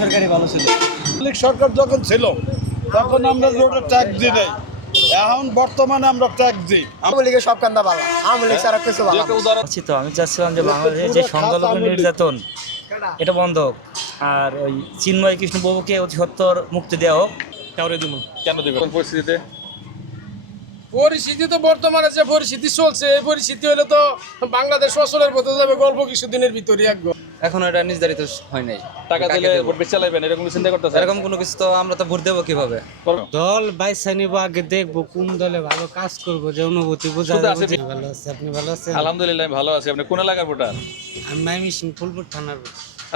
সরকারি ভালো ছিল। লীগ সরকার যখন ছিল তখন আমরা রোডে ট্যাক্স দিই নাই। এখন বর্তমানে আমরা ট্যাক্স দিই। আওয়ামী লীগের সব কান্দা ভালো আওয়ামী লীগ সারা কিছু ভালো আছি তো আমি চাচ্ছিলাম যে বাংলাদেশে যে সংখ্যালঘু নির্যাতন এটা বন্ধ হোক। আর ওই চিন্ময় কৃষ্ণ বাবুকে অতি সত্তর মুক্তি দেওয়া হোক। কাউরে দিব। কেন দেবে? পরিস্থিতিতে? পরিস্থিতি তো বর্তমানে যে পরিস্থিতি চলছে এই পরিস্থিতি হলে তো বাংলাদেশ ফসলের পথে যাবে গল্প কিছুদিনের ভিতরে একদম এখন এটা নির্ধারিত হয় নাই। টাকা দিলে ভোট বেশি চালাইবেন এরকম কিছু চিন্তা করতেছে এরকম কোনো কিছু তো আমরা তো ভোট দেবো কীভাবে? দল বাইসা নিব আগে দেখব কোন দলে ভালো কাজ করব যে অনুভূতি বোঝা শুধু আছে যাবে। ভালো আছে আপনি ভালো আছেন? আলহামদুলিল্লাহ আমি ভালো আছি। আপনি কোন এলাকার ভোটার? আমি মাইমিসিং ফুলপুর থানার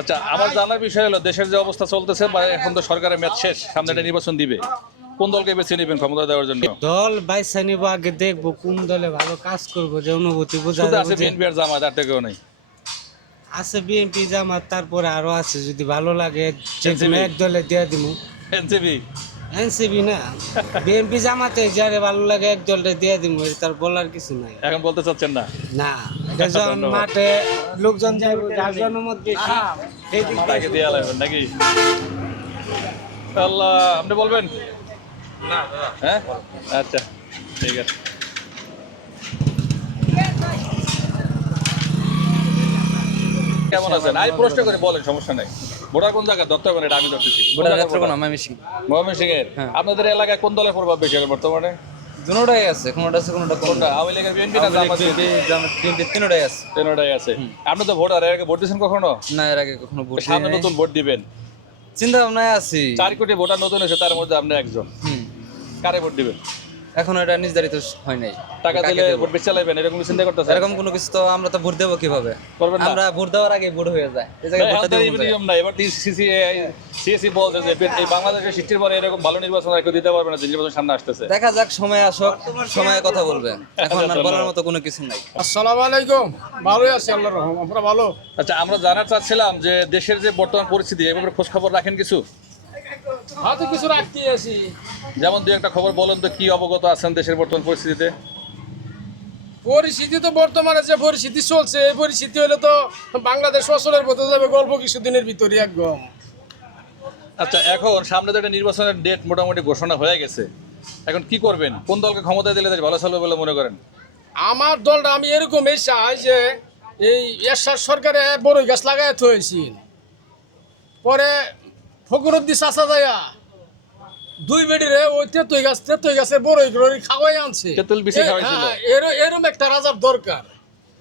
আচ্ছা আমার জানার বিষয় হলো দেশের যে অবস্থা চলতেছে বা এখন তো সরকারের মেয়াদ শেষ সামনে একটা নির্বাচন দিবে। কোন দলকে বেছে নেবেন ক্ষমতা দেওয়ার জন্য? দল বাইসা নিব আগে দেখব কোন দলে ভালো কাজ করব যে অনুভূতি বোঝা শুধু যাবে বিএনপি আর জামাত আর কেউ নেই। আছে বিএনপি জামাত তারপরে আরও আছে যদি ভালো লাগে যে NCP? কোনো এক দলে দিয়ে দিব এনসিবি এনসিবি না। বিএনপি জামাতে যারে ভালো লাগে এক দলে দিয়ে দিব তার বলার কিছু নাই। এখন বলতে চাচ্ছেন না? না যখন মাঠে লোকজন যাবে যার জনমত বেশি সেই দিক দিয়ে। তাকে দিয়ে লাগবেন নাকি? আল্লাহ আপনি বলবেন? না। হ্যাঁ? আচ্ছা ঠিক আছে। কেমন আছেন আমি প্রশ্ন করে বলেন সমস্যা নাই ভোটার কোন জায়গায় এটা আমি ধরতেছি ভোটার ময়মনসিংহের আপনাদের এলাকায় কোন দলের প্রভাব বেশি আছে বর্তমানে দুটোটাই আছে কোনোটা আছে কোনোটা কোনটা আওয়ামী লীগের বিএনপি না জামাত বিএনপি তিনটাই আছে তিনটাই আছে আপনি তো ভোটার এর আগে ভোট দিয়েছেন কখনো না এর আগে কখনো ভোট সামনে নতুন ভোট দিবেন চিন্তা ভাবনায় আছি চার কোটি ভোটার নতুন এসে তার মধ্যে আপনি একজন কারে ভোট দিবেন এখন এটা নির্ধারিত হয় নাই। টাকা দিলে ভোট বেশি চালাইবেন এরকম কিছু চিন্তা করতেছেন? এরকম কোনো কিছু তো আমরা তো ভোট দেবো কীভাবে? করবেন না? আমরা ভোট দেওয়ার আগে ভোট হয়ে যায়। এই জায়গায় ভোটটা দেবো নিয়ম না এবার সিএসি বলছে যে এই বাংলাদেশের সৃষ্টির পরে এরকম ভালো নির্বাচন আর কেউ দিতে পারবে না যে নির্বাচন সামনে আসতেছে। দেখা যাক সময় আসক সময়ে কথা বলবে। এখন আর বলার মতো কোনো কিছু নাই। আসসালামু আলাইকুম। ভালোই আছি আল্লাহর রহম আমরা ভালো। আচ্ছা আমরা জানার চাচ্ছিলাম যে দেশের যে বর্তমান পরিস্থিতি এভাবে খোঁজ খবর রাখেন কিছু? হয়তো কিছু রাখতে আছি যেমন দু একটা খবর বলেন তো কি অবগত আছেন দেশের বর্তমান পরিস্থিতিতে? পরিস্থিতি তো বর্তমানে যে পরিস্থিতি চলছে এই পরিস্থিতি হলে তো বাংলাদেশ ফসলের পথে যাবে গল্প কিছুদিনের ভিতরে একদম। আচ্ছা এখন সামনে তো একটা নির্বাচনের ডেট মোটামুটি ঘোষণা হয়ে গেছে। এখন কি করবেন? কোন দলকে ক্ষমতা দিলে দেশ ভালো চলবে বলে মনে করেন? আমার দলটা আমি এরকম চাই যে এই এরশাদ সরকারে বড়ই গাছ লাগাই থয়েছি পরে ফকরুদ্দি চাষা যায়া দুই বেডিরে ওই তেতুই গাছ তেতুই বড়ই করে খাওয়াই আনছে। তেঁতুল খাওয়াইছিল। হ্যাঁ, এরম একটা রাজার দরকার।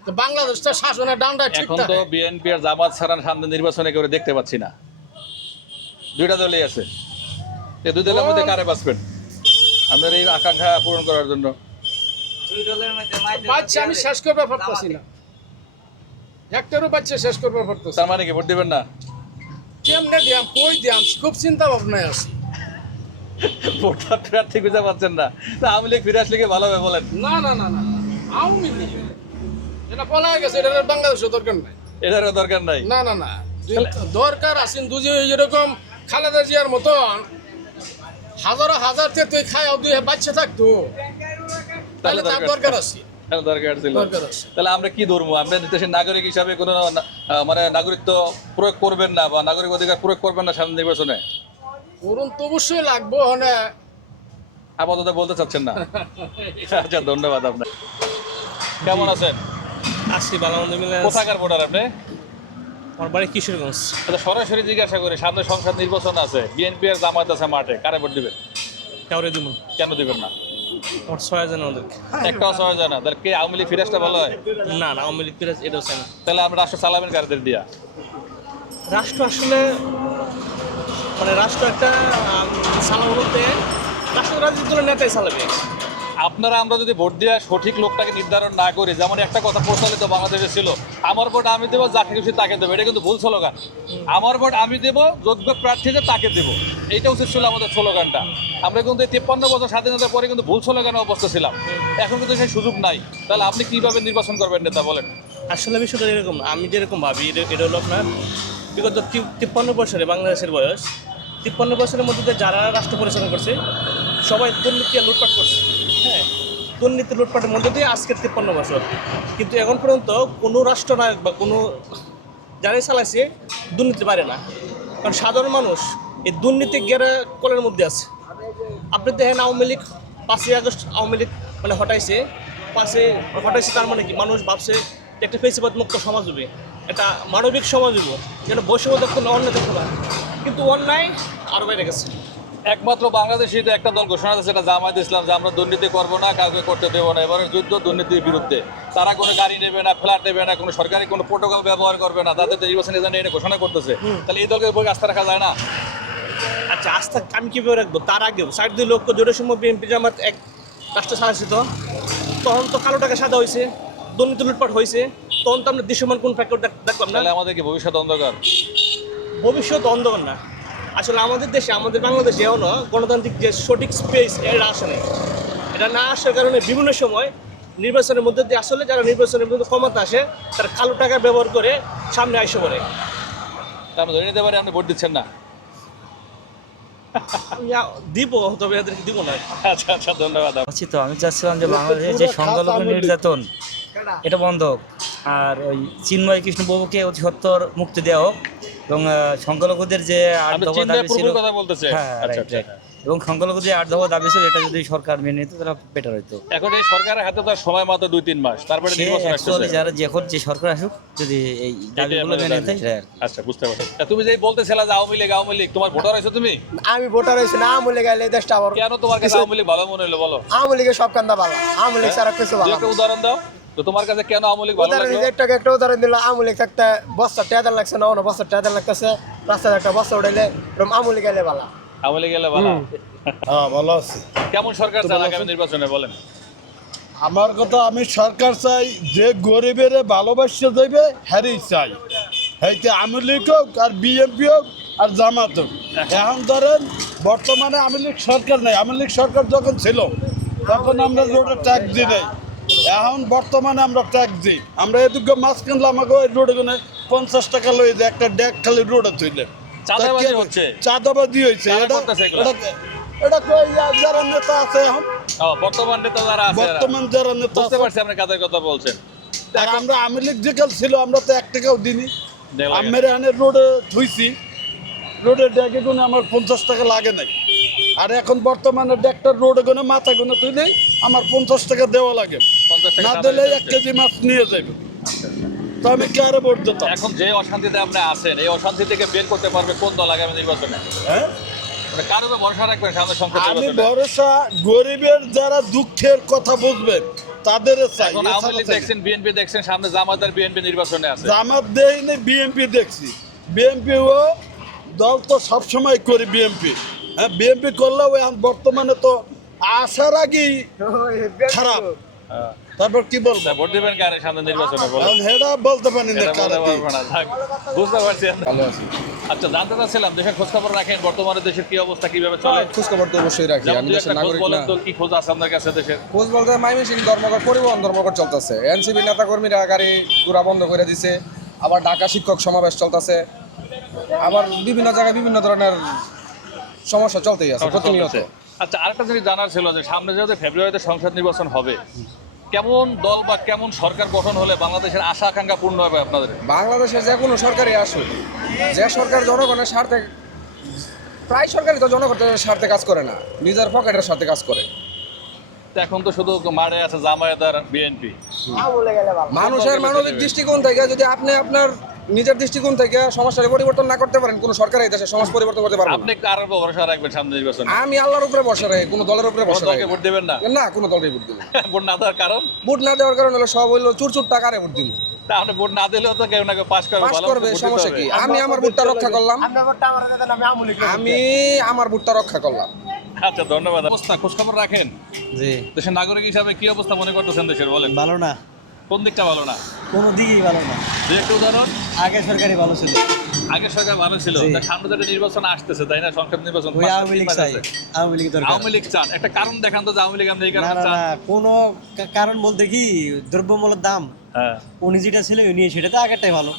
বাংলাদেশটা শাসনের ডান্ডা ঠিক এখন তো বিএনপি আর জামাত ছাড়া সামনে নির্বাচনে কেউ দেখতে পাচ্ছি না। দুইটা দলই আছে। এই দুই দলের মধ্যে কারে বাঁচবেন? আপনার এই আকাঙ্ক্ষা পূরণ করার জন্য। বাচ্চা আমি শেষ করতে পারতেছি না। একটারও বাচ্চা শেষ করতে পারতেছি তার মানে কি ভোট দিবেন না? কেমনে দিয়াম কই দিয়াম? খুব চিন্তা ভাবনায় আছে। ভোটার প্রার্থী খুঁজে পাচ্ছেন না। তা আওয়ামী লীগ ফিরে আসলে কি ভালো হবে বলেন? না না না না আওয়ামী লীগ। এটা বলা গেছে এটা বাংলাদেশের দরকার নাই। এটারও দরকার নাই? না না না। দরকার আছেন দুজি যেরকম খালেদা জিয়ার মতন হাজার হাজার তুই খায় দুই বাচ্চা থাকতো। তাহলে তার দরকার আছে। দরকার ছিল। তাহলে আমরা কি ধরবো আমরা দেশের নাগরিক হিসাবে কোনো মানে নাগরিকত্ব প্রয়োগ করবেন না বা নাগরিক অধিকার প্রয়োগ করবেন না সামনে নির্বাচনে? করুন তো অবশ্যই লাগবো মানে। আপাতত বলতে চাচ্ছেন না। আচ্ছা ধন্যবাদ আপনার কেমন আছেন? আসছি ভালো মন্দ মিলে কোথাকার ভোটার আপনি? আমার বাড়ি কিশোরগঞ্জ। আচ্ছা সরাসরি জিজ্ঞাসা করি সামনে সংসদ নির্বাচন আছে বিএনপি আর জামাত আছে মাঠে কারে ভোট দিবেন? কাউরে দিব কেন দিবেন না? আমার ছয় একটাও হয় না তাহলে কে আওয়ামী লীগ ফিরে ভালো হয়? না না আওয়ামী লীগ পিরাজ এটাও চাই না তাহলে আমরা রাষ্ট্র চালাবেন কারদের দিয়া? রাষ্ট্র আসলে মানে রাষ্ট্র একটা আম, বলতে রাষ্ট্র রাজনীতি দলের নেতাই চালাবে। আপনারা, আমরা যদি ভোট দেওয়া সঠিক লোকটাকে নির্ধারণ না করি, যেমন একটা কথা প্রচলিত বাংলাদেশে ছিল, আমার ভোট আমি দেবো, যাকে খুশি তাকে দেবো। এটা কিন্তু ভুল স্লোগান। আমার ভোট আমি দেবো, যোগ্য প্রার্থী যে তাকে দেবো। এইটা উচিত ছিল আমাদের স্লোগানটা। আমরা কিন্তু তিপ্পান্ন বছর স্বাধীনতার পরে কিন্তু ভুল স্লোগানে অবস্থা ছিলাম। এখন কিন্তু সেই সুযোগ নাই। তাহলে আপনি কীভাবে নির্বাচন করবেন, নেতা, বলেন? আসলে বিষয়টা এরকম, আমি যেরকম ভাবি, এটা হলো আপনার বিগত তিপ্পান্ন বছরে বাংলাদেশের বয়স। তিপ্পান্ন বছরের মধ্যে যারা রাষ্ট্র পরিচালনা করছে, সবাই দুর্নীতি লুটপাট করছে। দুর্নীতি লুটপাটের মধ্যে দিয়ে আজকের তিপ্পান্ন বছর। কিন্তু এখন পর্যন্ত কোনো রাষ্ট্রনায়ক বা কোনো যারাই চালাইছে, দুর্নীতি পারে না। কারণ সাধারণ মানুষ এই দুর্নীতি গেরে কোলের মধ্যে আছে। আপনি দেখেন আওয়ামী লীগ পাঁচই আগস্ট আওয়ামী লীগ মানে হটাইছে। পাশে হটাইছে তার মানে কি? মানুষ ভাবছে একটা ফেসিবাদ মুক্ত সমাজ হবে। একটা মানবিক সমাজ হবে। যেন বৈষম্য না, অন্যায় দেখতে পারে কিন্তু অন্যায় আরও বেড়ে গেছে। একমাত্র বাংলাদেশে তো একটা দল ঘোষণা দিয়েছে সেটা জামায়াত ইসলাম যে আমরা দুর্নীতি করব না কাউকে করতে দেবো না। এবারে যুদ্ধ দুর্নীতির বিরুদ্ধে। তারা কোনো গাড়ি নেবে না ফ্ল্যাট নেবে না কোনো সরকারি কোনো প্রোটোকল ব্যবহার করবে না তাদের তো নির্বাচন এজেন্ডা এনে ঘোষণা করতেছে। তাহলে এই দলকে উপর আস্থা রাখা যায় না? আচ্ছা আস্থা আমি কীভাবে রাখব? তার আগেও ষাট দুই লক্ষ জোরের সময় বিএনপি জামাত এক রাষ্ট্র শাসিত। তখন তো কালো টাকা সাদা হয়েছে দুর্নীতি লুটপাট হয়েছে তখন তো আমরা দৃশ্যমান কোন ফ্যাক্টর দেখলাম না। আমাদেরকে ভবিষ্যৎ অন্ধকার? ভবিষ্যৎ অন্ধকার না। আসলে আমাদের দেশে আমাদের বাংলাদেশে এখনও গণতান্ত্রিক যে সঠিক স্পেস এটা আসে নাই এটা না আসার কারণে বিভিন্ন সময় নির্বাচনের মধ্যে দিয়ে আসলে যারা নির্বাচনের মধ্যে ক্ষমতা আসে তারা কালো টাকা ব্যবহার করে সামনে আইসে পড়ে। তা আমরা ধরে নিতে পারি আপনি ভোট দিচ্ছেন না? আমি আ- দিব তবে এদেরকে দিব না। আচ্ছা আচ্ছা ধন্যবাদ। আছি তো আমি চাচ্ছিলাম যে বাংলাদেশের যে সংখ্যালঘু নির্যাতন এটা বন্ধ আর ওই চিন্ময় কৃষ্ণ বাবুকে অতি সত্তর মুক্তি দেওয়া হোক। এবং সংখ্যালঘুদের যে আট দফা দাবি ছিল? হ্যাঁ আচ্ছা, আচ্ছা, right। এবং সংখ্যালঘু যে আট দফা দাবি ছিল এটা যদি সরকার মেনে নিত তাহলে বেটার হতো এখন এই সরকারের হাতে তো সময় মাত্র দুই তিন মাস। তারপরে নির্বাচন যারা যখন যে সরকার আসুক যদি এই দাবিগুলো মেনে। নেয়। আচ্ছা বুঝতে পারছি। তুমি যেই বলতেছিলা যে আওয়ামী লীগ আওয়ামী লীগ তোমার ভোটার হয়েছো তুমি? আমি ভোটার হয়েছি না আওয়ামী লীগ আইলে দেশটা আবার কেন তোমার কাছে আওয়ামী লীগ ভালো মনে হলো বলো? আওয়ামী লীগের সব কান্দা ভালো। আওয়ামী লীগ ছাড়া কিছু ভালো একটা উদাহরণ দাও। তো তোমার কাছে কেন আওয়ামী লীগ ভালো লাগল? দিতে একটা একটা উদাহরণ দিল আওয়ামী লীগ থাকতে বস্তা টেদার লাগছে না অন্য বস্তা টেদার লাগতেছে রাস্তায় একটা বস্তা উঠাইলে এরকম লীগ আইলে ভালো আওয়ামী লীগ এলে ভালো হ্যাঁ ভালো আছে। কেমন সরকার চান আগামী নির্বাচনে বলেন? আমার কথা আমি সরকার চাই যে গরিবের ভালোবাসা দেবে হ্যারি চাই। হইতে আওয়ামী লীগ হোক আর বিএনপি হোক আর জামাত হোক। এখন ধরেন বর্তমানে আওয়ামী লীগ সরকার নেই। আওয়ামী লীগ সরকার যখন ছিল তখন আমরা রোডে ট্যাক্স দিই নাই। এখন বর্তমানে আমরা ট্যাক্স দিই। আমরা এদিকে মাছ কিনলে আমাকে ওই রোডে কোনো পঞ্চাশ টাকা লই যে একটা ড্যাক খালি রোডে তুইলে চাঁদাবাজি হয়েছে এটা? এটা- যারা নেতা আছে এখন। ও, বর্তমান নেতা যারা আছে বর্তমান যারা নেতা বুঝতে আছে পারছি আপনি কাদের কথা বলছেন। আর আমরা আওয়ামী লীগ যেকাল ছিল আমরা তো এক টাকাও দিনি দেড় লাখ। আমের এখানে রোডে থুইছি। গুনে আমার পঞ্চাশ টাকা লাগে নাই। আর এখন বর্তমানে ডেকটার রোডে গুনে মাথা গুনে তুইলেই আমার পঞ্চাশ টাকা দেওয়া লাগে। 50 টাকা না দিলে এক কেজি মাছ নিয়ে যাবে তো আমি কে আরে ভোট দিতাম? এখন যে অশান্তিতে আপনি আছেন এই অশান্তি থেকে বের করতে পারবে কোন দল আগামী নির্বাচনে? হ্যাঁ? মানে ভরসা রাখবেন সামনে সংসদ আমি ভরসা গরিবের যারা দুঃখের কথা বুঝবেন তাদের। দেখছেন বিএনপি দেখছেন সামনে জামাত আর বিএনপি নির্বাচনে আছে। জামাত দেয়নি বিএনপি দেখছি। বিএনপি ও দল তো সবসময় করি বিএনপি। হ্যাঁ বিএনপি করলেও বর্তমানে তো আসার আগেই খারাপ। তারপর কি বলব? ভোট দিবেন কারে সামনে নির্বাচনে বলেন। হেডা বলতে পারি না। কারা। বুঝতে পারছি আচ্ছা জানতে চাচ্ছিলাম দেশের খোঁজ খবর রাখেন বর্তমানে দেশের কি অবস্থা কীভাবে চলে? খোঁজ খবর তো অবশ্যই রাখি। আমি দেশের নাগরিক বলেন তো কি খোঁজ আছে আপনার কাছে দেশের? খোঁজ বলতে ধর্মঘট পরিবহন ধর্মঘট চলতেছে। এনসিবি নেতা কর্মীরা গাড়ি ঘোরা বন্ধ করে দিছে। আবার ঢাকা শিক্ষক সমাবেশ চলতেছে। আবার বিভিন্ন জায়গায় বিভিন্ন ধরনের সমস্যা চলতেই আছে প্রতিনিয়ত। আচ্ছা আরেকটা জিনিস জানার ছিল যে সামনে যেহেতু ফেব্রুয়ারিতে সংসদ নির্বাচন হবে কেমন দল বা কেমন সরকার গঠন হলে বাংলাদেশের আশা আকাঙ্ক্ষা পূর্ণ হবে আপনাদের? বাংলাদেশের যে কোনো সরকারই আসুক যে সরকার জনগণের স্বার্থে প্রায় সরকারই তো জনগণের স্বার্থে কাজ করে না নিজের পকেটের স্বার্থে কাজ করে। এখন তো শুধু মারে আছে জামায়াত আর বিএনপি। মানুষের মানবিক দৃষ্টিকোণ থেকে যদি আপনি আপনার নিজের দৃষ্টিকোণ থেকে সমাজটাকে পরিবর্তন না করতে পারেন কোনো সরকার এই দেশে সমাজ পরিবর্তন করতে পারবে আপনি কার উপর ভরসা রাখবেন সামনে নির্বাচনে। আমি আল্লাহর উপরে বসে রাখি কোনো দলের উপরে দলকে রাখি ভোট দেবেন না? না কোনো দলকে ভোট দিব ভোট না দেওয়ার কারণ? ভোট না দেওয়ার কারণে হলো সব হইল চুর চুর টাকারে ভোট দিব। তা আপনি ভোট না দিলেও তো কেউ না কেউ পাস করবে পাস করবে সমস্যা কি? আমি আমার ভোটটা রক্ষা করলাম। আমরা ভোটটা আমার দেন আমি আওয়ামী আমি আমার ভোটটা রক্ষা করলাম। আচ্ছা ধন্যবাদ। অবস্থা খোঁজ খবর রাখেন। জি। দেশের নাগরিক হিসাবে কি অবস্থা মনে করতেছেন দেশের বলেন? ভালো না। কোন দিকটা ভালো না? কোনো দিকই ভালো না। একটা উদাহরণ? আগে সরকারি ভালো ছিল। আগে সরকার ভালো ছিল। সামনে তো নির্বাচন আসতেছে তাই না? সংসদ নির্বাচন আওয়ামী লীগ চাই। আওয়ামী লীগ দরকার। আওয়ামী লীগ চান। একটা কারণ দেখান তো যে আওয়ামী লীগ আপনি এই কারণে না চান। না কোনো কারণ বলতে কি দ্রব্যমূল্যের দাম। হ্যাঁ। উনি যেটা ছিল উনি সেটা তো আগেরটাই ভালো।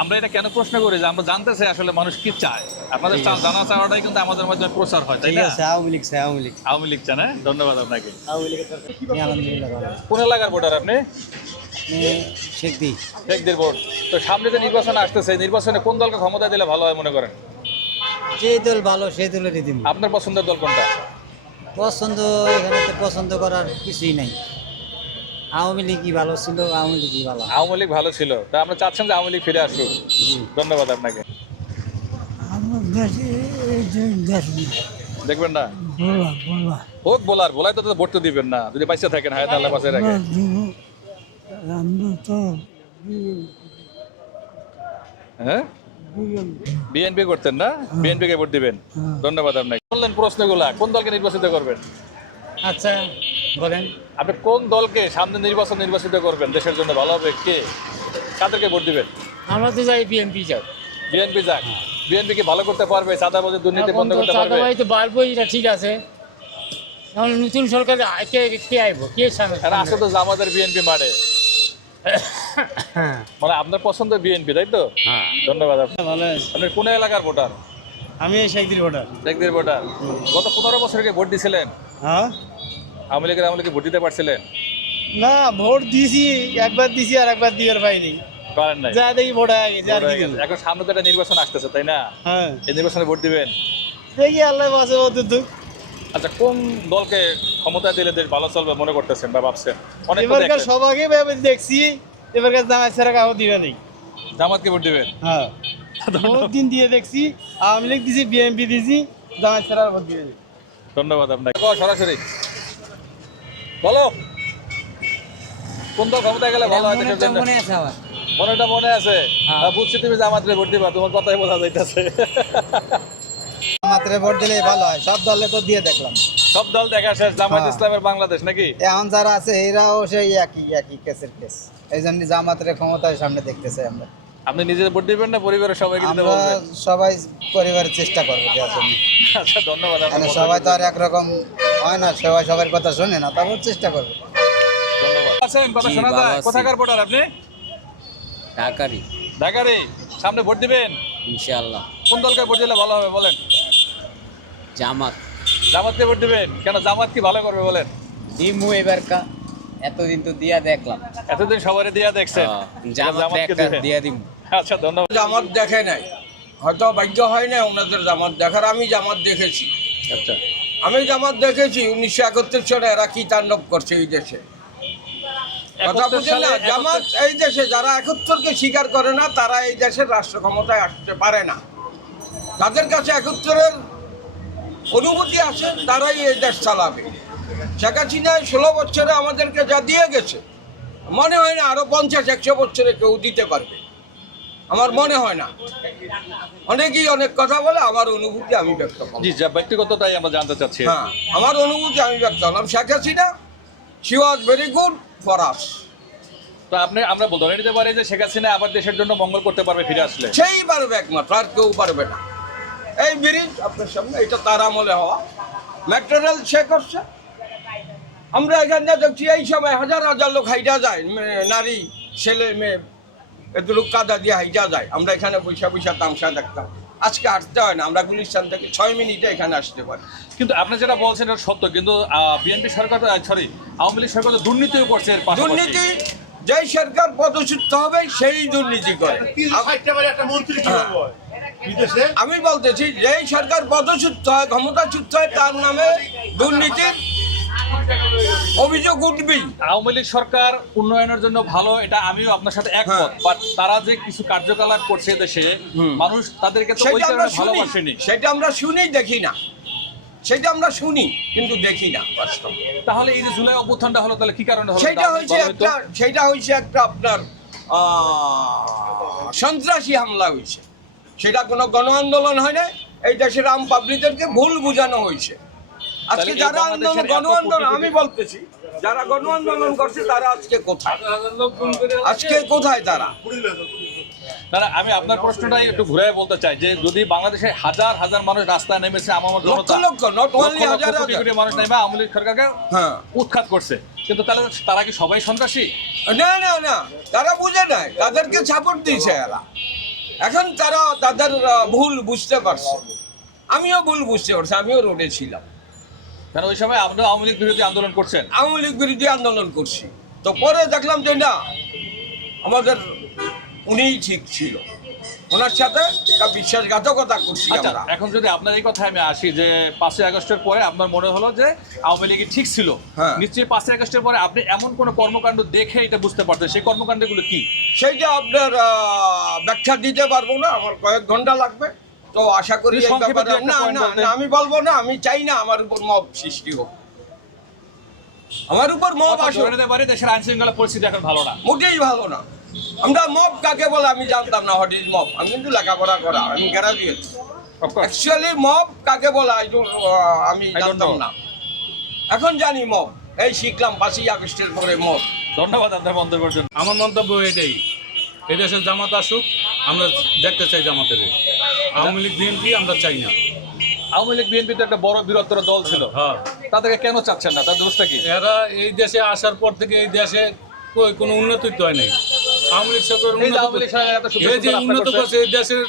আমরা এটা কেন প্রশ্ন করি? যে আমরা জানতে চাই আসলে মানুষ কি চায়। আপনাদের জানা চাওয়াটাই কিন্তু আমাদের মাধ্যমে প্রচার হয় তাই না? আওয়ামী লীগ চাই আওয়ামী লীগ। আওয়ামী লীগ চান হ্যাঁ? ধন্যবাদ আপনাকে। আওয়ামী লীগের কোন এলাকার ভোটার আপনি? ভোট। তো সামনে যে নির্বাচন আসতেছে নির্বাচনে কোন দলকে ক্ষমতা দিলে ভালো হয় মনে করেন? যে দল ভালো সেই দলেরই দিব। আপনার পছন্দের দল কোনটা? পছন্দ এখানে তো পছন্দ করার কিছুই নাই। আওয়ামী লীগই ভালো ছিল আওয়ামী লীগই ভালো। আওয়ামী লীগ ভালো ছিল। তা আমরা চাচ্ছেন যে আওয়ামী লীগ ফিরে আসুক। ধন্যবাদ আপনাকে। দেখবেন না? হোক বলার বলাই তো ভোট তো দিবেন না। যদি পয়সা থাকেন হায়াত আল্লাহ পাশে রাখে হ্যাঁ বিএনপি করতেন না? বিএনপি কে ভোট দিবেন। ধন্যবাদ আপনাকে। বললেন প্রশ্নগুলা কোন দলকে নির্বাচিত করবেন? আচ্ছা বলেন। আপনি কোন দলকে সামনে নির্বাচন নির্বাচিত করবেন? দেশের জন্য ভালো হবে কে? কাদেরকে ভোট দিবেন? আমরা তো যাই বিএনপি যাই বিএনপি যাক। বিএনপি কি ভালো করতে পারবে? চাঁদাবাজি দুর্নীতি বন্ধ করতে পারবে? তো বাড়বই এটা ঠিক আছে। নতুন সরকার কে কে আইব? কে সামনে আসলে তো জামাতের বিএনপি মারে। মানে আপনার পছন্দ বিএনপি তাই তো? ধন্যবাদ আপনাকে। ভালো আছে। আপনি কোন এলাকার ভোটার? আমি শেখদির ভোটার। দেখদের ভোটার। গত পনেরো বছরকে ভোট দিছিলেন? হ্যাঁ। আওয়ামী লীগের আওয়ামী ভোট দিতে পারছিলেন? না ভোট দিছি একবার দিছি আর একবার দিবার পাইনি। পারেন নাই। যা দেখি ভোট হয়ে গেছে আর হয়ে গেছে। এখন সামনে তো একটা নির্বাচন আসতেছে তাই না? হ্যাঁ। এই নির্বাচনে ভোট দিবেন? দেখি আল্লাহ বাসে ও দুধ আচ্ছা কোন দলকে ক্ষমতা দিলে দেশ ভালো চলবে মনে করতেছেন বা ভাবছেন? অনেক এবারকার দেখলেন। সবাইকে দেখছি এবারকার জামাই ছাড়া কাউ দিবে নেই। জামাতকে ভোট দিবেন? হ্যাঁ। দিন দিয়ে দেখছি আওয়ামী লীগ দিছি বিএনপি দিছি জামাই ছাড়া ভোট দিবে ধন্যবাদ আপনাকে। সরাসরি। বলো। কোন দল ক্ষমতায় গেলে ভালো হয় মনে আছে আমার। মনেটা মনে আছে। হ্যাঁ, বুঝছি তুমি জামাতরে ভোট দিবা তোমার কথাই বোঝা যাইতেছে। মাত্রে ভোট দিলে ভালো হয়। সব দলে তো দিয়ে দেখলাম। সব দল দেখা শেষ জামাত হ্যাঁ। ইসলামের বাংলাদেশ নাকি? এখন যারা আছে এরাও সেই একই একই কেসের কেস এই জন্য জামাতের ক্ষমতার সামনে দেখতেছে আমরা। আপনি নিজে ভোট দিবেন না পরিবারের সবাইকে দিতে বলবেন? সবাই পরিবারের চেষ্টা করব দেওয়ার জন্য। আচ্ছা ধন্যবাদ মানে সবাই তো। আর একরকম হয় না সবাই সবার কথা শোনে না তারপর চেষ্টা করব। ধন্যবাদ। আছেন? কথা শোনা যায়। কোথাকার ভোটার আপনি? ঢাকারই। ঢাকারে সামনে ভোট দিবেন? ইনশাআল্লাহ। কোন দলকে ভোট দিলে ভালো হবে বলেন। জামাত। জামাতকে ভোট দিবেন? কেন জামাত কি ভালো করবে বলেন? দিমু এবারকা এতদিন তো দিয়া দেখলাম। এতদিন সবারই দিয়া দেখছেন। জামাত জামাতকে একটা দিয়া দিমু। আচ্ছা ধন্যবাদ। জামাত দেখে নাই। হয়তো ভাগ্য হয় না ওনাদের জামাত দেখার। আমি জামাত দেখেছি। আচ্ছা। আমি জামাত দেখেছি উনিশশো একাত্তর সালে এরা কি তাণ্ডব করছে এই দেশে? কথা বুঝেন না জামাত এই দেশে যারা একাত্তরকে স্বীকার করে না তারা এই দেশের রাষ্ট্র ক্ষমতায় আসতে পারে না। তাদের কাছে একাত্তরের অনুভূতি আছে তারাই এই দেশ চালাবে। শেখ হাসিনা ষোলো বছরে আমাদেরকে যা দিয়ে গেছে মনে হয় না আরও পঞ্চাশ একশো বছরে কেউ দিতে পারবে। আমার মনে হয় না। অনেকেই অনেক কথা বলে আমার অনুভূতি আমি ব্যক্ত করি জি যা ব্যক্তিগত তাই আমরা জানতে চাচ্ছি। হ্যাঁ আমার অনুভূতি আমি ব্যক্ত করলাম। Sheikh Hasina she was very good for us তো আপনি আমরা ধরে নিতে পারি যে শেখ হাসিনা আবার দেশের জন্য মঙ্গল করতে পারবে ফিরে আসলে। সেই পারবে একমাত্র আর কেউ পারবে না। এই ব্রিজ আপনার সামনে এটা তার আমলে হওয়া। মেট্রো রেল সে করছে। আমরা এখানে দেখছি এই সময় হাজার হাজার লোক হাইটা যায় নারী ছেলে মেয়ে এত লোক কাদা দিয়ে হাইটা যায়। আমরা এখানে পয়সা পয়সা তামসা দেখতাম। আজকে আসতে হয় না আমরা গুলিস্তান থেকে ছয় মিনিটে এখানে আসতে পারি। কিন্তু আপনি যেটা বলছেন এটা সত্য। কিন্তু বিএনপি সরকার তো সরি আওয়ামী লীগ সরকার তো দুর্নীতিও করছে দুর্নীতি যেই সরকার পদচ্যুত হবে সেই দুর্নীতি করে। হ্যাঁ। আমি বলতেছি যেই সরকার পদচ্যুত হয় ক্ষমতাচ্যুত হয় তার নামে দুর্নীতির অভিযোগ উঠবেই। আওয়ামী লীগ সরকার উন্নয়নের জন্য ভালো এটা আমিও আপনার সাথে একমত। হ্যাঁ। বাট তারা যে কিছু কার্যকলাপ করছে দেশে মানুষ তাদেরকে তো ওই সেটা আমরা কারণে শুনি। ভালোবাসেনি। সেটা আমরা শুনি দেখি না। সেটা আমরা শুনি কিন্তু দেখি না। তাহলে এই যে জুলাই অভ্যুত্থানটা হলো তাহলে কি কারণে হলো? সেটা হয়েছে একটা সেটা হয়েছে একটা আপনার আহ, সন্ত্রাসী হামলা হয়েছে। সেটা কোনো গণ আন্দোলন হয় না এই দেশের আম পাবলিকদেরকে ভুল বোঝানো হয়েছে। আজকে যারা আন্দোলন গণ আন্দোলন আমি বলতেছি যারা গণ আন্দোলন করছে তারা আজকে কোথায়? আজকে কোথায় তারা? দাদা আমি আপনার প্রশ্নটাই একটু ঘুরে বলতে চাই যে যদি বাংলাদেশে হাজার হাজার মানুষ রাস্তায় নেমেছে আমার জনতা কোটি কোটি মানুষ নেমে আওয়ামী লীগ সরকারকে হ্যাঁ। উৎখাত করছে। কিন্তু তাহলে তারা কি সবাই সন্ত্রাসী? না না না তারা বুঝে নাই তাদেরকে সাপোর্ট দিয়েছে এরা। এখন তারা তাদের ভুল বুঝতে পারছে। আমিও ভুল বুঝতে পারছি আমিও রোডে ছিলাম। কারণ ওই সময় আপনিও আওয়ামী লীগ বিরোধী আন্দোলন করছেন? আওয়ামী লীগ বিরোধী আন্দোলন করছি। তো পরে দেখলাম যে না আমাদের উনিই ঠিক ছিল। ওনার সাথে বিশ্বাসঘাতকতা করছি আচ্ছা আমরা। এখন যদি আপনার এই কথায় আমি আসি যে পাঁচই আগস্টের পরে আপনার মনে হলো যে আওয়ামী লীগ ঠিক ছিল হ্যাঁ। নিশ্চয়ই পাঁচই আগস্টের পরে আপনি এমন কোন কর্মকাণ্ড দেখে এটা বুঝতে পারতেন সেই কর্মকাণ্ডগুলো কি? সেইটা আপনার ব্যাখ্যা দিতে পারব না আমার কয়েক ঘণ্টা লাগবে। তো আশা করি না না আমি বলব না আমি চাই না আমার উপর মব সৃষ্টি হোক। আমার উপর মব আসুক। ধরে দেশের আইন শৃঙ্খলা পরিস্থিতি এখন ভালো না। মোটেই ভালো না। আমরা মব কাকে বলে আমি জানতাম না হোয়াট ইজ মব আমি কিন্তু লেখাপড়া করা আমি গ্রাজুয়েট অ্যাকচুয়ালি মব কাকে বলে আমি জানতাম না। এখন জানি মব এই শিখলাম পাঁচই আগস্টের পরে মব ধন্যবাদ আপনার মন্তব্যের জন্য। আমার মন্তব্য এটাই এদেশে জামাত আসুক আমরা দেখতে চাই জামাতের। আওয়ামী লীগ বিএনপি আমরা চাই না। আওয়ামী লীগ বিএনপি তো একটা বড় বৃহত্তর দল ছিল। হ্যাঁ। তাদেরকে কেন চাচ্ছেন না? তার দোষটা কি? এরা এই দেশে আসার পর থেকে এই দেশে কোনো উন্নতি তো হয় নাই। আওয়ামী সরকার যে উন্নত আওয়ামী লীগ সরকার এত সুন্দর এই যে সুন্দর রাস্তা উন্নত করছে। করছে দেশের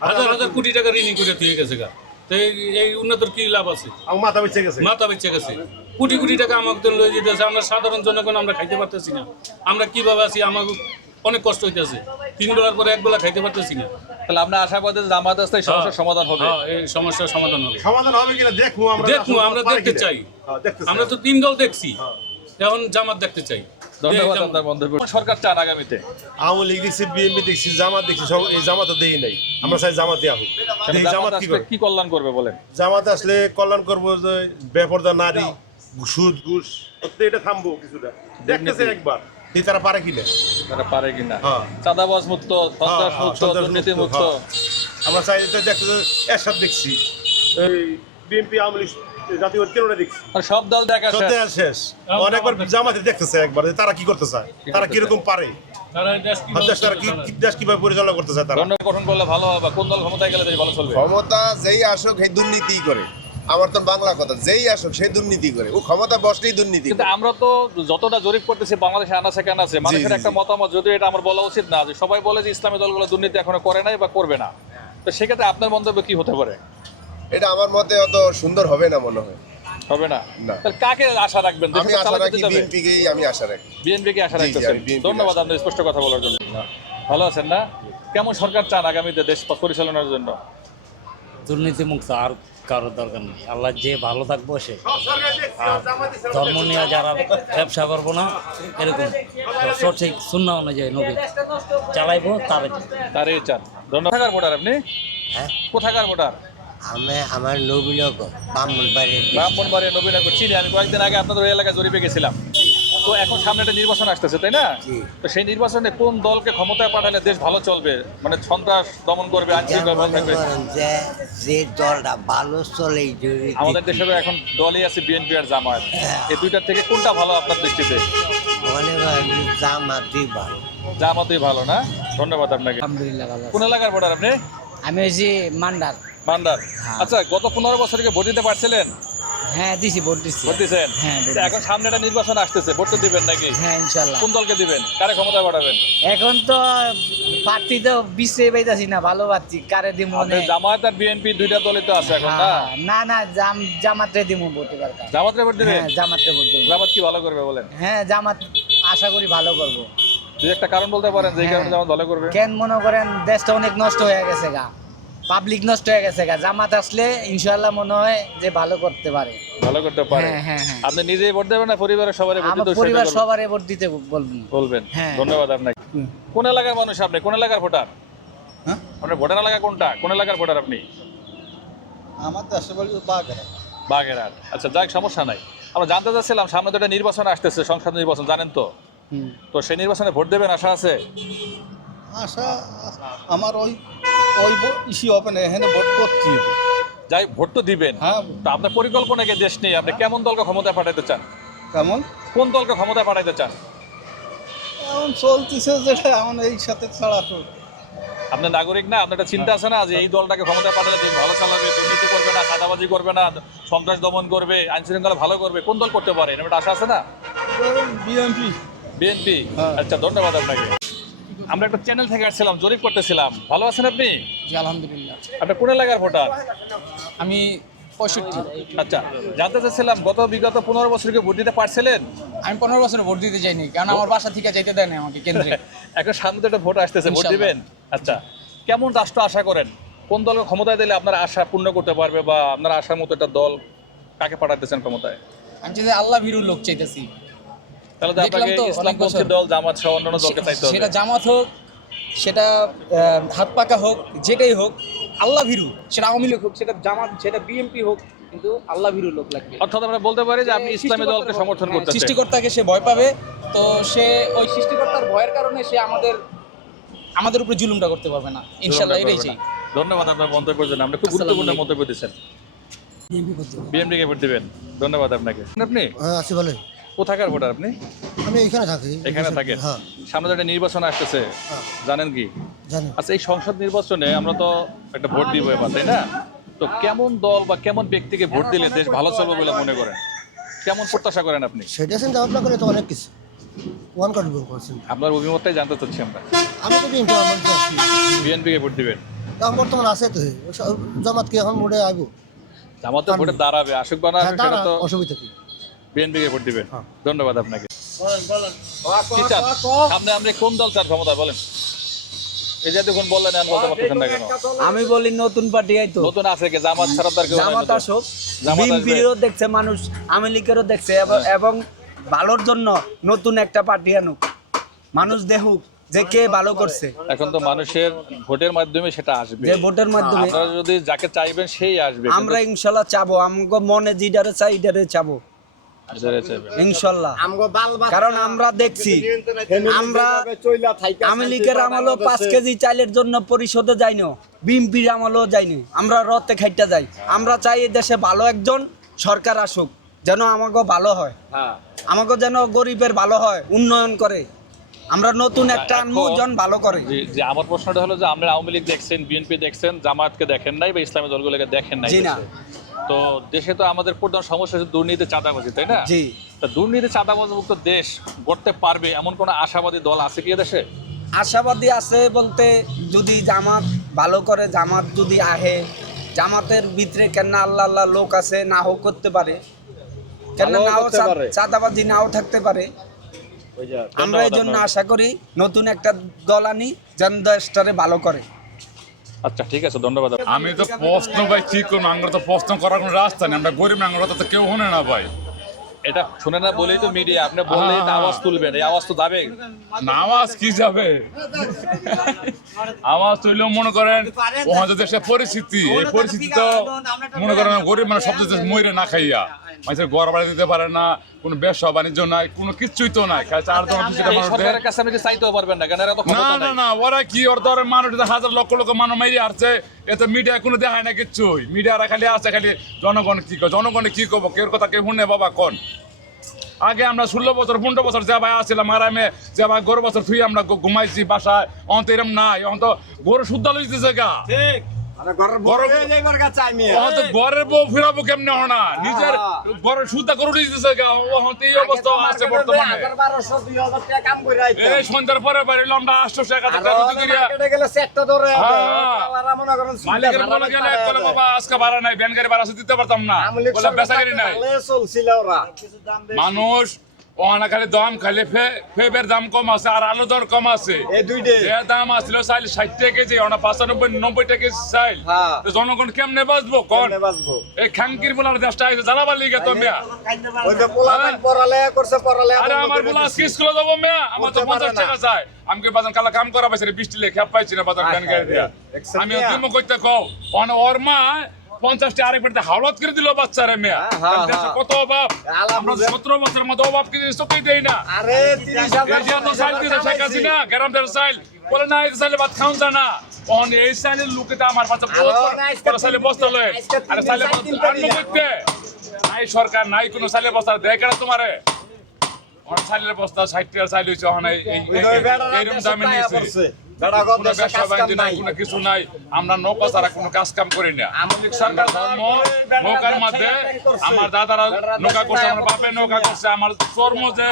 হাজার হাজার কোটি টাকা ঋণী করে দিয়ে গেছে গা। তো এই- এই উন্নতর কি লাভ আছে? মাথা বেঁচে গেছে। মাথা বেঁচে গেছে। কোটি কোটি টাকা আমাকে লয়ে যেতেছে। আমরা সাধারণ জনগণ আমরা খাইতে পারতেছি না। আমরা কীভাবে আছি? আমাকে অনেক কষ্ট হইতেছে। তিন বেলার পরে এক বেলা খাইতে পারতেছি না। তাহলে আমরা আশা যে জামাত আসতে সমস্যার সমাধান হবে। হ্যাঁ, এই সমস্যার সমাধান হবে। সমাধান হবে কিনা দেখব আমরা। দেখব আমরা দেখতে চাই। আমরা তো তিন দল দেখছি এখন জামাত দেখতে চাই। ধন্যবাদ আপনার মন্তব্য সরকার চান আগামীতে। আওয়ামী লীগ দেখছি বিএনপি দেখছি জামাত দেখছি সব এই জামাত দেই নাই। আমরা চাই জামাতে কেন জামাত কি কি কল্যাণ করবে বলেন? জামাত আসলে কল্যাণ করব যে বেপরদা নারী সুদ ঘুষ এটা থামবো কিছুটা। দেখতেছে একবার। তারা পারে কিনা? তারা পারে কিনা? হ্যাঁ। চাঁদাবাজ মুক্ত সন্ত্রাস হ্যাঁ, মুক্ত দুর্নীতি মুক্ত, মুক্ত। হ্যাঁ। আমরা চাই যে দেখতে একসাথে দেখছি। এই বিএনপি আওয়ামী লীগ জাতীয় কেন দেখছি আর সব দল দেখা শেষ। শেষ। অনেকবার জামাতে দেখতেছে একবার তারা কি করতে চায় তারা কীরকম পারে। তারা এই দেশ কীভাবে আর দেশ তারা কি কি দেশ কীভাবে পরিচালনা করতে চায় তারা গঠন করলে ভালো হবে কোন দল ক্ষমতায় গেলে ভালো চলবে? ক্ষমতা যেই আসুক সেই দুর্নীতি করে। আমার তো বাংলা কথা যেই আসুক সেই দুর্নীতি করে। ও ক্ষমতা বসলেই দুর্নীতি কিন্তু আমরা তো যতটা জরিপ করতেছি বাংলাদেশে আনাচে কেন আছে? মানুষের একটা মতামত যদিও এটা আমার বলা উচিত না যে সবাই বলে যে ইসলামী দলগুলো দুর্নীতি এখনও করে নাই বা করবে না। তো সেক্ষেত্রে আপনার মন্তব্য কি হতে পারে? এটা আমার মতে অত সুন্দর হবে না মনে হয়। হবে না। তাহলে কাকে আশা রাখবেন? আমি আশা রাখি বিএনপিকেই আমি আশা রাখি। বিএনপি কে আশা রাখতেছেন? ধন্যবাদ আপনার স্পষ্ট কথা বলার জন্য। ভালো আছেন না? কেমন সরকার চান আগামীতে দেশ পরিচালনার জন্য? দুর্নীতি মুক্ত আর কারোর দরকার নেই। আল্লাহ যে ভালো থাকব সে। আর ধর্ম নিয়ে যারা ব্যবসা করব না এরকম সঠিক শূন্য অনুযায়ী নবী চালাইবো তার তারই চান। ধন্যবাদ। ভোটার আপনি? হ্যাঁ। কোথাকার ভোটার? আমি আমার নবীনগর ব্রাহ্মণবাড়ি ব্রাহ্মণবাড়ি নবীনগর চিনি আমি কয়েকদিন আগে আপনাদের ওই এলাকায় জরিপে গেছিলাম। তো এখন সামনে একটা নির্বাচন আসতেছে তাই না? তো সেই নির্বাচনে কোন দলকে ক্ষমতায় পাঠালে দেশ ভালো চলবে? মানে সন্ত্রাস দমন করবে যে যে দলটা ভালো চলে আমাদের দেশেরও এখন দলই আছে বিএনপি আর জামায়াত। এই দুইটার থেকে কোনটা ভালো আপনার দৃষ্টিতে? মনে করেন ভালো। জামাতই ভালো না? ধন্যবাদ আপনাকে। আলহামদুলিল্লাহ ভালো কোন এলাকার ভোটার আপনি? আমি হয়েছি মান্ডার বান্দার আচ্ছা গত পনেরো বছরকে ভোট দিতে পারছিলেন? হ্যাঁ দিছি ভোট দিছি। ভোট দিচ্ছেন হ্যাঁ, এখন সামনে একটা নির্বাচন আসতেছে ভোট তো দিবেন নাকি? হ্যাঁ ইনশাল্লাহ। কোন দলকে দিবেন? কারে ক্ষমতায় পাঠাবেন এখন তো প্রার্থী তো বিশ্বে পাইতাছি না ভালো পাচ্ছি কারে দিব আপনি জামায়াত আর বিএনপি দুইটা দলই তো আছে এখন না? হ্যাঁ, না না জাম জামাতে দিব ভোট এবার জামাতে ভোট দিবেন? হ্যাঁ জামাতে ভোট দিব জামাত কি ভালো করবে বলেন? হ্যাঁ জামাত আশা করি ভালো করব। দুই একটা কারণ বলতে পারেন যে কারণে হ্যাঁ। জামাত ভালো করবে। কেন মনে করেন দেশটা অনেক নষ্ট হয়ে গেছে গা। পাবলিক নষ্ট হয়ে গেছে জামাত আসলে ইনশাল্লাহ মনে হয় যে ভালো করতে পারে। ভালো করতে পারে। হ্যাঁ, হ্যাঁ, হ্যাঁ। আপনি নিজেই ভোট দেবেন না পরিবারের সবারই ভোট দিতে পরিবার? সবারই ভোট দিতে বলবেন বলবেন। হ্যাঁ। ধন্যবাদ আপনাকে। কোন এলাকার মানুষ আপনি? কোন এলাকার ভোটার? আপনার ভোটার এলাকা কোনটা? কোন এলাকার ভোটার আপনি? আমার তো আসলে বাগেরহাট। আচ্ছা যাক সমস্যা নাই। আমরা জানতে চাচ্ছিলাম সামনে তো একটা নির্বাচন আসতেছে সংসদ নির্বাচন জানেন তো? তো সেই নির্বাচনে ভোট দেবেন আশা আছে? আশা আমার ওই ওই ইস্যু হবে না এখানে ভোট করতে হবে। যাই ভোট তো দিবেন। হ্যাঁ। তো আপনার পরিকল্পনা কি দেশ নিয়ে আপনি কেমন দলকে ক্ষমতায় পাঠাইতে চান? কেমন? কোন দলকে ক্ষমতায় পাঠাইতে চান? এখন চলতেছে যেটা এখন এই সাথে ছাড়া তো। আপনার নাগরিক না আপনার চিন্তা আছে না যে এই দলটাকে ক্ষমতায় পাঠালে দেশ ভালো চালাবে দুর্নীতি করবে না চাঁদাবাজি করবে না সন্ত্রাস দমন করবে আইন শৃঙ্খলা ভালো করবে কোন দল করতে পারে? একটা আশা আছে না? বিএনপি। বিএনপি। হ্যাঁ। আচ্ছা ধন্যবাদ আপনাকে। আমরা একটা চ্যানেল থেকে আসছিলাম জরিপ করতেছিলাম। ভালো আছেন আপনি? জি আলহামদুলিল্লাহ। আপনি কোন এলাকার ভোটার? আমি পঁয়ষট্টি। আচ্ছা জানতে চাচ্ছিলাম গত বিগত পনেরো বছরকে ভোট দিতে পারছিলেন? আমি পনেরো বছর ভোট দিতে যাইনি কারণ আমার বাসা থেকে যাইতে দেয় না আমাকে কেন্দ্রে। এখন সামনে একটা ভোট আসতেছে ভোট দিবেন? আচ্ছা কেমন রাষ্ট্র আশা করেন? কোন দলকে ক্ষমতায় দিলে আপনার আশা পূর্ণ করতে পারবে বা আপনার আশার মতো একটা দল কাকে পাঠাতেছেন ক্ষমতায়? আমি যদি আল্লাহ ভীরুর লোক চাইতেছি তাহলে তো আপনাকে ইসলামপন্থী দল জামাত সহ অন্যান্য দলকে চাইতে হবে। সেটা জামাত হোক সেটা হাত পাকা হোক যেটাই হোক আল্লাহ ভীরু। সেটা আওয়ামী লীগ হোক সেটা জামাত সেটা বিএমপি হোক কিন্তু আল্লাহ ভীরু লোক লাগবে। অর্থাৎ আমরা বলতে পারি যে আপনি ইসলামী দলকে সমর্থন করতে হ্যাঁ, সৃষ্টিকর্তাকে সে ভয় পাবে। তো সে ওই সৃষ্টিকর্তার ভয়ের কারণে সে আমাদের আমাদের উপরে জুলুমটা করতে পারবে না। ইনশাল্লাহ এটাই চাই। ধন্যবাদ আপনার মন্তব্যের জন্য। আপনি খুব গুরুত্বপূর্ণ মন্তব্য দিচ্ছেন বিএমপি কে ভোট দিবেন। ধন্যবাদ আপনাকে। আপনি আছি বলেন কোথাকার ভোটার আপনি? আমি এখানে থাকি। এখানে থাকেন। হ্যাঁ। সামনে তো একটা নির্বাচন আসতেছে। জানেন কি? আচ্ছা এই সংসদ নির্বাচনে আমরা তো একটা ভোট দিব এবার তাই না? তো কেমন দল বা কেমন ব্যক্তিকে ভোট দিলে দেশ ভালো চলবে বলে মনে করেন? কেমন প্রত্যাশা করেন আপনি? সেটা চিন্তা ভাবনা করে তো অনেক কিছু। ওয়ান কার্ড করছেন। আপনার অভিমতটাই জানতে চাচ্ছি আমরা। আমি তো বিএনপি আমার তো বিএনপি কে ভোট দিবেন? এখন বর্তমান আছে তো। জামাত কি এখন মোড়ে আইব? আমার তো ভোটে দাঁড়াবে। আসুক বা না হ্যাঁ সেটা তো অসুবিধা কি? বিএনপি কে ভোট দিবেন ধন্যবাদ আপনাকে। সামনে আপনি কোন দল চান ক্ষমতা বলেন। এই যে দেখুন বললেন আমি বলতে পারতেছেন না কেন? আমি বলি নতুন পার্টি নতুন আছে কি? জামাত ছাড়া তার কেউ জামাত আসুক বিএনপিরও দেখছে মানুষ আওয়ামী লীগেরও দেখছে এবং- এবং ভালোর জন্য নতুন একটা পার্টি আনুক। মানুষ দেখুক যে কে ভালো করছে। এখন তো মানুষের ভোটের মাধ্যমে সেটা আসবে। যে ভোটের মাধ্যমে। আপনারা যদি যাকে চাইবেন সেই আসবে। আমরা ইনশাল্লাহ চাবো। আমগো মনে যেটারে চাই এটারে চাবো। ইনশাল্লাহ। কারণ আমরা দেখছি আমরা লীগের আমলও পাঁচ কেজি চাইলের জন্য পরিশোধে যাইনি বিএনপির আমলও যাইনি। আমরা রথে খাইতে যাই। আমরা চাই এই দেশে ভালো একজন সরকার আসুক যেন আমাকে ভালো হয়। আমাকে যেন গরিবের ভালো হয় উন্নয়ন করে। আমরা নতুন একটা আনব জন ভালো করে। যে যে আমার প্রশ্নটা হলো যে আমরা আওয়ামী লীগ দেখছেন বিএনপি দেখছেন জামাতকে দেখেন নাই বা ইসলামী দলগুলোকে দেখেন নাই জি না। তো দেশে তো আমাদের প্রধান সমস্যা হচ্ছে দুর্নীতি চাঁদাবাজি তাই না? জি। তা দুর্নীতি চাঁদাবাজি মুক্ত দেশ গড়তে পারবে এমন কোন আশাবাদী দল আছে কি দেশে আশাবাদী আছে বলতে যদি জামাত ভালো করে জামাত যদি আহে জামাতের ভিতরে কেন আল্লাহ আল্লাহ লোক আছে না হোক করতে পারে। কেন নাও চাঁদাবাজি নাও থাকতে পারে। আমরা এই জন্য আশা করি নতুন একটা দল আনি যেন দেশটারে ভালো করে। আচ্ছা ঠিক আছে ধন্যবাদ। আমি তো প্রশ্ন ভাই কি করব আমরা তো প্রশ্ন করার কোনো রাস্তা নেই আমরা গরিব আমরা তো কেউ শুনে না ভাই। এটা শুনে না বলেই তো মিডিয়া আপনি বললেই তো আওয়াজ তুলবেন এই আওয়াজ তো যাবে। না আওয়াজ কি যাবে? আওয়াজ তুললেও মনে করেন ওখানে যে দেশের পরিস্থিতি এই পরিস্থিতি তো মনে করেন গরিব মানে সব দেশে ময়ূরে না খাইয়া মানুষের ঘর বাড়ি দিতে পারে না কোনো ব্যবসা বাণিজ্য নাই কোনো কিছুই তো নাই। চার জন অফিসে এই মানুষ দেয়। সরকারের কাছে আপনি চাইতেও পারবেন না কেন না না না ওরা কি ওর ধরে মানুষ হাজার লক্ষ লক্ষ মানুষ মেরে আসছে এ তো মিডিয়া কোনো দেখায় না কিচ্ছুই। মিডিয়ারা খালি আছে খালি জনগণ কি কয় জনগণে কি করব কেউ কথা কেউ শুনে বাবা কোন? আগে আমরা ষোলো বছর পনেরো বছর যে ভাই আসছিলাম আরামে যে ভাই গরু বছর থুই আমরা ঘুমাইছি বাসায় অন্ত এরম নাই অন্ত গরু শুদ্ধ লইতেছে গা। ঘরের বউ ফিরাবো কেমনে হনা? নিজের ঘরের শুদ্ধ গরু দিতেছে গা। অন্ত এই অবস্থা আছে বর্তমানে। এই সন্ধ্যার পরে বাড়িলাম আমরা আটশো টাকা মালিকের বলে গেলে বলে বাবা আজকে ভাড়া নাই ভ্যান গাড়ি ভাড়া আছে দিতে পারতাম না। বলে বেচা গাড়ি নাই। মানুষ খালি দাম খালি ফেবের দাম কম আছে আর আলু দর কম আছে। দাম আসছিল চাইল ষাট টাকা কেজি ওনা পাঁচানব্বই নব্বই টাকা কেজি চাইল। জনগণ কেমনে বাঁচবো? কোন এই খাঙ্কির বলার দেশটা আইছে জানাবার লিগে তো মিয়া। আরে আমার বলা আজকে স্কুলে যাব মিয়া আমার তো পঞ্চাশ টাকা চাই। আমি বাজার কালা কাম করা পাইছি বৃষ্টি লেগে খেপ পাইছি না বাজার ভ্যান গাড়ি দিয়া। আমি কইতে কও ওখানে ওর মা পঞ্চাশটা আরেক বেড়তে হাওলাত করে দিল বাচ্চারে মেয়া। কত অভাব। আমরা সতেরো বছরের মতো অভাব কি চোখেই দেই না? শেখ হাসিনা গ্রাম দেড় চাইল। বলে না এই চাইলে ভাত খাওয়া যায় না। অন এই চাইলের লোকেটা আমার পাশে পরে চাইলে বস্তা লয়। আরে বস্তা আন্ন করতে নাই সরকার নাই কোনো চাইলে বস্তা। দেয় কেন তোমারে। অন চাইলের বস্তা ষাট টাকা চাইল হয়েছে ওখানে এই- দামে নিয়েছে। কিছু নাই। আমরা নৌকা ছাড়া কোনো কাজ কাম করি না। আমরা ধর্ম নৌকার মধ্যে আমার দাদারা নৌকা করছে আমার বাপে নৌকা করছে আমার কর্ম যে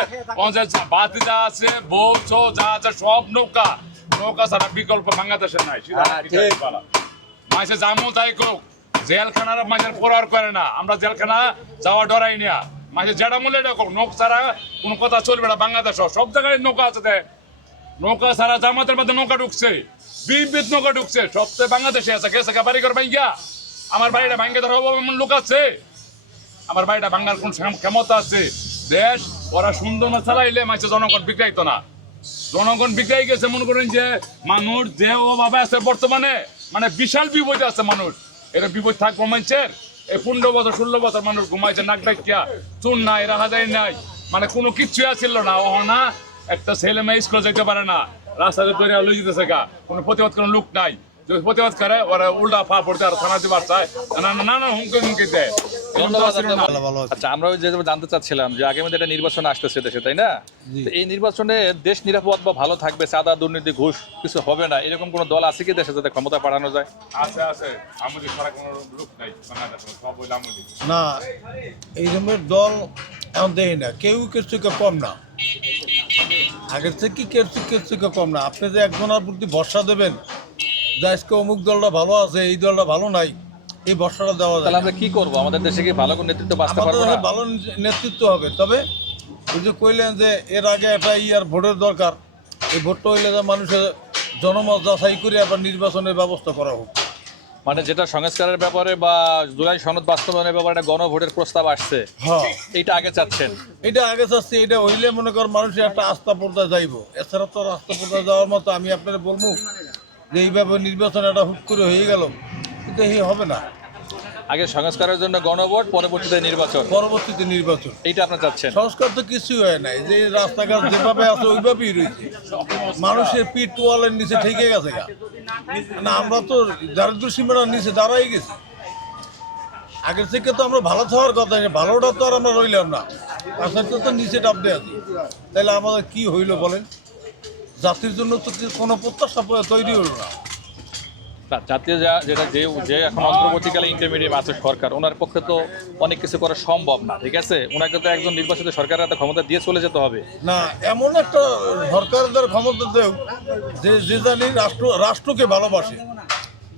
বাতি যা আছে বউ যা আছে সব নৌকা। নৌকা ছাড়া বিকল্প বাংলাদেশে নাই মাসে জামু তাই কোক জেলখানার মাঝে পড়ার করে না। আমরা জেলখানা যাওয়া ডরাই না। মাসে জেডা মূল্য কোক ছাড়া কোনো কথা চলবে না বাংলাদেশ। সব জায়গায় নৌকা আছে নৌকা ছাড়া জামাতের মধ্যে নৌকা ঢুকছে। বিদ্যুৎ নৌকা ঢুকছে। সবচেয়ে বাংলাদেশে আছে। গা বাড়ি ঘর ভাঙ্গা আমার বাড়িটা ভাঙ্গে ধরা এমন লোক আছে? আমার বাড়িটা ভাঙ্গার কোন ক্ষম- ক্ষমতা আছে? দেশ, ওরা সুন্দর না চালাইলে মাসে জনগণ বিক্রাইতো না। জনগণ বিক্রাই গেছে, মনে করেন যে মানুষ যে অভাবে আছে বর্তমানে মানে বিশাল বিপদে আছে মানুষ। এটা বিপদ থাকব মানুষের। এই পনেরো বছর, ষোলো বছর মানুষ ঘুমাইছে, নাক ডাকিয়া। চুন নাই রাহাজাই নাই। মানে কোনো কিচ্ছুই আসছিল না ও না একটা ছেলে মেয়ে স্কুলে যেতে পারে না। রাস্তাতে ধরে লই যেতেছে গা। কোনো প্রতিবাদ কোনো লোক নাই। যদি প্রতিবাদ করে ওরা উল্টা পা পড়তে আর থানা দিবার চায় না না না হুমকি হুমকি দেয়। আচ্ছা আমরা যে জানতে চাচ্ছিলাম যে আগামী একটা নির্বাচন আসতেছে দেশে তাই না? এই নির্বাচনে দেশ নিরাপদ বা ভালো থাকবে চাঁদা দুর্নীতি ঘুষ কিছু হবে না এরকম কোন দল আছে কি দেশে যাতে ক্ষমতা পাঠানো যায়? আছে আছে। আমাদের ছাড়া কোনো লোক নাই। বাংলাদেশে সব হইলে আমাদের। না এই রকমের দল এখন দেখি না কেউ কেউ থেকে কম না। আগের থেকে কেউ কেউ থেকে কম না। আপনি যে একজনের প্রতি ভরসা দেবেন যে আজকে অমুক দলটা ভালো আছে এই দলটা ভালো নাই এই ভরসাটা দেওয়া যায় আমরা কি করব? আমাদের দেশে কি ভালো নেতৃত্ব বাঁচতে পারব না? ভালো নেতৃত্ব হবে। তবে ওই যে কইলেন যে এর আগে একটা ইয়ার ভোটের দরকার এই ভোটটা হইলে যে মানুষের জনমত যাচাই করে আবার নির্বাচনের ব্যবস্থা করা হোক। মানে যেটা সংস্কারের ব্যাপারে বা জুলাই সনদ বাস্তবায়নের ব্যাপারে একটা গণভোটের প্রস্তাব আসছে এটা এইটা আগে চাচ্ছেন? এটা আগে চাচ্ছি এটা হইলে মনে কর মানুষের একটা আস্থা পর্দা যাইব। এছাড়া তো আস্থা পর্দা যাওয়ার মতো আমি আপনার বলব যে এইভাবে নির্বাচন একটা হুট করে হয়ে গেল কিন্তু এই হবে না। আগে সংস্কারের জন্য গণভোট পরবর্তীতে নির্বাচন। পরবর্তীতে নির্বাচন। এইটা আপনার চাচ্ছেন? সংস্কার তো কিছুই হয় নাই। যে রাস্তাঘাট যেভাবে আছে ওইভাবেই রয়েছে। মানুষের পিঠ ওয়ালের নিচে ঠেকে গেছে না আমরা তো দারিদ্র সীমানার নিচে দাঁড়াই গেছি। আগের থেকে তো আমরা ভালো থাকার কথা ভালোটা তো আর আমরা রইলাম না। আসলে তো নিচে ডাবতে আছি। তাহলে আমাদের কি হইল বলেন? জাতির জন্য তো কোনো প্রত্যাশা তৈরি হলো না। না, জাতীয় যা- যেটা যে যে এখন অন্তর্বর্তীকালে ইন্টারমিডিয়েট আছে সরকার ওনার পক্ষে তো অনেক কিছু করা সম্ভব না ঠিক আছে? ওনাকে তো একজন নির্বাচিত সরকারের হাতে ক্ষমতা দিয়ে চলে যেতে হবে। না এমন একটা সরকারদের ক্ষমতা দেও যে যে জানি রাষ্ট্র রাষ্ট্রকে ভালোবাসে।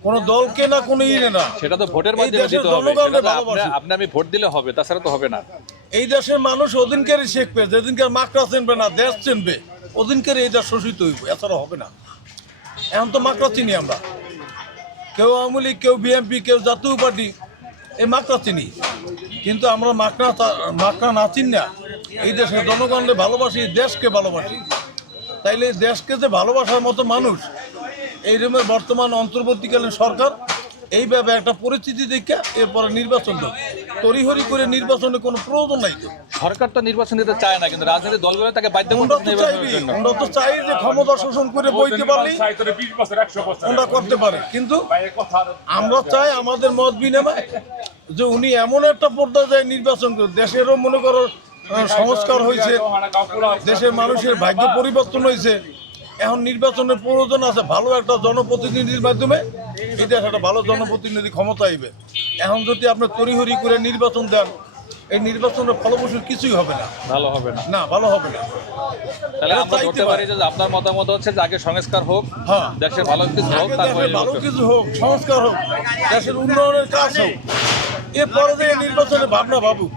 কোনো দলকে না কোনো ইয়ে না। সেটা তো ভোটের মাধ্যমে দিতে হবে। আপনি আমি ভোট দিলে হবে তাছাড়া তো হবে না। এই দেশের মানুষ ওদিনকারই শিখবে যেদিনকার মাকড়া চিনবে না দেশ চিনবে। ওদিনকার এই দেশ শোষিত হইব এছাড়া হবে না। এখন তো মাকড়া চিনি আমরা। কেউ আওয়ামী লীগ, কেউ বিএনপি, কেউ জাতীয় পার্টি, এই মাত্রা চিনি। কিন্তু আমরা মাকড়া মাকড়া না চিনি না, এই দেশের জনগণকে ভালোবাসি, দেশকে ভালোবাসি। তাইলে দেশকে যে ভালোবাসার মতো মানুষ, এই রকমের বর্তমান অন্তর্বর্তীকালীন সরকার এইভাবে একটা পরিস্থিতি দেখে এরপরে নির্বাচন দেবে তড়িহড়ি করে নির্বাচনে কোনো প্রয়োজন নাই তো। সরকার তো নির্বাচন দিতে চায় না কিন্তু রাজনৈতিক দলগুলো তাকে বাধ্য আমরা তো চাইবি আমরা তো চাই যে ক্ষমতা শোষণ করে বইতে পারলি বছর আমরা করতে পারে কিন্তু আমরা চাই আমাদের মত বিনিময় যে উনি এমন একটা পর্যায়ে নির্বাচন করে দেশেরও মনে করো সংস্কার হয়েছে দেশের মানুষের ভাগ্য পরিবর্তন হয়েছে। এখন নির্বাচনের প্রয়োজন আছে ভালো একটা জনপ্রতিনিধির মাধ্যমে এটা একটা ভালো জনপ্রতিনিধি ক্ষমতা আইবে। এখন যদি আপনি তড়িহড়ি করে নির্বাচন দেন এই নির্বাচনের ফলপ্রসূ কিছুই হবে না। ভালো হবে না। না ভালো হবে না। তাহলে এটা আমরা ধরতে পারি। যে আপনার মতামত হচ্ছে যে আগে সংস্কার হোক হ্যাঁ। দেশের ভালো কিছু হোক তারপরে ভালো কিছু হোক সংস্কার হোক দেশের উন্নয়নের কাজ হোক। এরপরে যে নির্বাচনে ভাবনা ভাবুক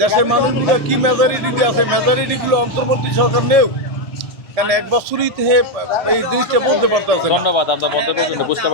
দেশের মানুষগুলো কি মেজরিটি আছে মেজরিটিগুলো অন্তর্বর্তী সরকার নেও কারণ এক বছরই এই জিনিসটা বলতে পারতেছে ধন্যবাদ আমরা বলতে বুঝতে